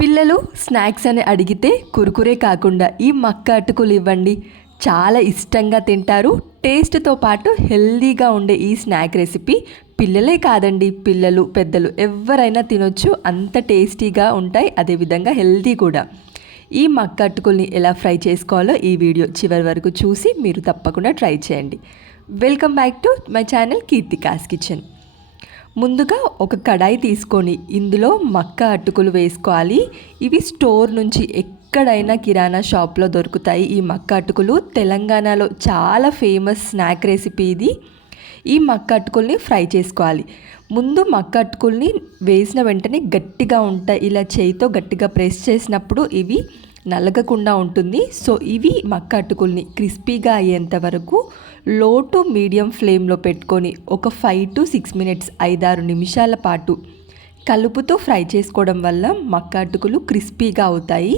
పిల్లలు స్నాక్స్ అని అడిగితే కురుకురే కాకుండా ఈ మక్క అటుకులు ఇవ్వండి. చాలా ఇష్టంగా తింటారు. టేస్ట్తో పాటు హెల్దీగా ఉండే ఈ స్నాక్ రెసిపీ పిల్లలే కాదండి. పిల్లలు పెద్దలు ఎవరైనా తినొచ్చు. అంత టేస్టీగా ఉంటాయి. అదేవిధంగా హెల్దీ కూడా. ఈ మక్క అటుకుల్ని ఎలా ఫ్రై చేసుకోవాలో ఈ వీడియో చివరి వరకు చూసి మీరు తప్పకుండా ట్రై చేయండి. Welcome back to my channel Keerthika's kitchen. ముందుగా ఒక కడాయి తీసుకొని ఇందులో మక్క అటుకులు వేసుకోవాలి. ఇవి స్టోర్ నుంచి ఎక్కడైనా కిరాణా షాప్లో దొరుకుతాయి. ఈ మక్క అటుకులు తెలంగాణలో చాలా ఫేమస్ స్నాక్ రెసిపీ ఇది. ఈ మక్క అటుకుల్ని ఫ్రై చేసుకోవాలి. ముందు మక్క అటుకుల్ని వేసిన వెంటనే గట్టిగా ఉంటాయి ఇలా చేయితో గట్టిగా ప్రెస్ చేసినప్పుడు ఇవి నలగకుండా ఉంటుంది. సో ఇవి మక్క అటుకుల్ని క్రిస్పీగా అయ్యేంత వరకు లో టు మీడియం ఫ్లేమ్లో పెట్టుకొని ఒక ఫైవ్ టు సిక్స్ మినిట్స్ ఐదారు నిమిషాల పాటు కలుపుతో ఫ్రై చేసుకోవడం వల్ల మక్క అటుకులు క్రిస్పీగా అవుతాయి.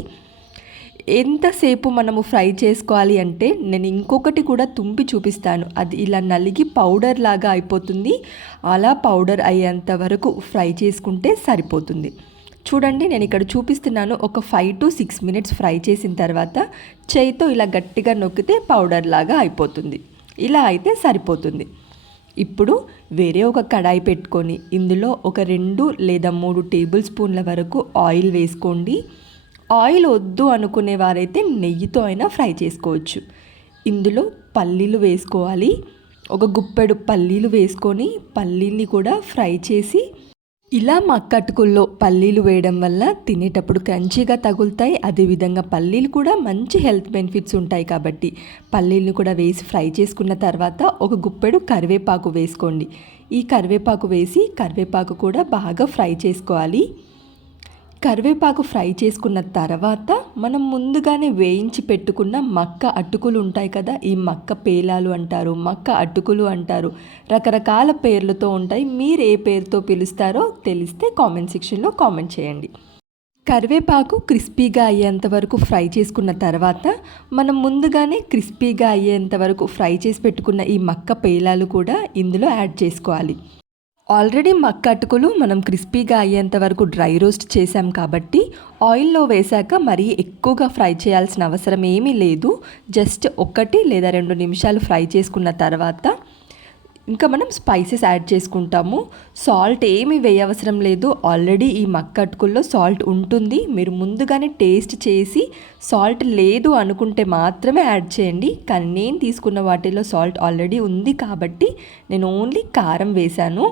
ఎంతసేపు మనము ఫ్రై చేసుకోవాలి అంటే నేను ఇంకొకటి కూడా తుంపి చూపిస్తాను. అది ఇలా నలిగి పౌడర్ లాగా అయిపోతుంది. అలా పౌడర్ అయ్యేంత వరకు ఫ్రై చేసుకుంటే సరిపోతుంది. చూడండి నేను ఇక్కడ చూపిస్తున్నాను ఒక five to six minutes fry చేసిన తర్వాత చేయితో ఇలా గట్టిగా నొక్కితే పౌడర్ లాగా అయిపోతుంది. ఇలా అయితే సరిపోతుంది. ఇప్పుడు వేరే ఒక కడాయి పెట్టుకొని ఇందులో ఒక రెండు లేదా మూడు టేబుల్ స్పూన్ల వరకు ఆయిల్ వేసుకోండి. ఆయిల్ వద్దు అనుకునే వారైతే నెయ్యితో అయినా ఫ్రై చేసుకోవచ్చు. ఇందులో పల్లీలు వేసుకోవాలి. ఒక గుప్పెడు పల్లీలు వేసుకొని పల్లీల్ని కూడా ఫ్రై చేసి ఇలా మక్కటుకుల్లో పల్లీలు వేయడం వల్ల తినేటప్పుడు క్రంచీగా తగులుతాయి. అదేవిధంగా పల్లీలు కూడా మంచి హెల్త్ బెనిఫిట్స్ ఉంటాయి కాబట్టి పల్లీలను కూడా వేసి ఫ్రై చేసుకున్న తర్వాత ఒక గుప్పెడు కరివేపాకు వేసుకోండి. ఈ కరివేపాకు వేసి కరివేపాకు కూడా బాగా ఫ్రై చేసుకోవాలి. కరివేపాకు ఫ్రై చేసుకున్న తర్వాత మనం ముందుగానే వేయించి పెట్టుకున్న మక్క అటుకులు ఉంటాయి కదా ఈ మక్క పేలాలు అంటారు మక్క అటుకులు అంటారు రకరకాల పేర్లతో ఉంటాయి. మీరు ఏ పేరుతో పిలుస్తారో తెలిస్తే కామెంట్ సెక్షన్లో కామెంట్ చేయండి. కరివేపాకు క్రిస్పీగా అయ్యేంత వరకు ఫ్రై చేసుకున్న తర్వాత మనం ముందుగానే క్రిస్పీగా అయ్యేంత వరకు ఫ్రై చేసి పెట్టుకున్న ఈ మక్క పేలాలు కూడా ఇందులో యాడ్ చేసుకోవాలి. ఆల్రెడీ మక్క అటుకులు మనం క్రిస్పీగా అయ్యేంత వరకు డ్రై రోస్ట్ చేసాం కాబట్టి ఆయిల్లో వేశాక మరీ ఎక్కువగా ఫ్రై చేయాల్సిన అవసరం ఏమీ లేదు. జస్ట్ ఒకటి లేదా రెండు నిమిషాలు ఫ్రై చేసుకున్న తర్వాత ఇంకా మనం స్పైసెస్ యాడ్ చేసుకుంటాము. సాల్ట్ ఏమి వేయవసరం లేదు. ఆల్రెడీ ఈ మక్క అటుకుల్లో సాల్ట్ ఉంటుంది. మీరు ముందుగానే టేస్ట్ చేసి సాల్ట్ లేదు అనుకుంటే మాత్రమే యాడ్ చేయండి. కానీ నేను తీసుకున్న వాటిలో సాల్ట్ ఆల్రెడీ ఉంది కాబట్టి నేను ఓన్లీ కారం వేశాను.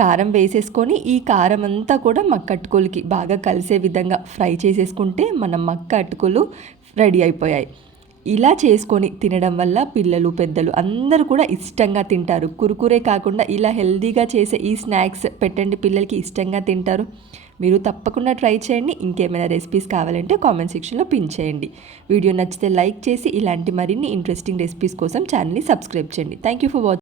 కారం వేసేసుకొని ఈ కారం అంతా కూడా మక్క అటుకులకి బాగా కలిసే విధంగా ఫ్రై చేసేసుకుంటే మన మక్క అటుకులు రెడీ అయిపోయాయి. ఇలా చేసుకొని తినడం వల్ల పిల్లలు పెద్దలు అందరూ కూడా ఇష్టంగా తింటారు. కురుకురే కాకుండా ఇలా హెల్దీగా చేసే ఈ స్నాక్స్ పెట్టండి పిల్లలకి ఇష్టంగా తింటారు. మీరు తప్పకుండా ట్రై చేయండి. ఇంకేమైనా రెసిపీస్ కావాలంటే కామెంట్ సెక్షన్లో పిన్ చేయండి. వీడియో నచ్చితే లైక్ చేసి ఇలాంటి మరిన్ని ఇంట్రెస్టింగ్ రెసిపీస్ కోసం ఛానల్ని సబ్స్క్రైబ్ చేయండి. Thank you for watching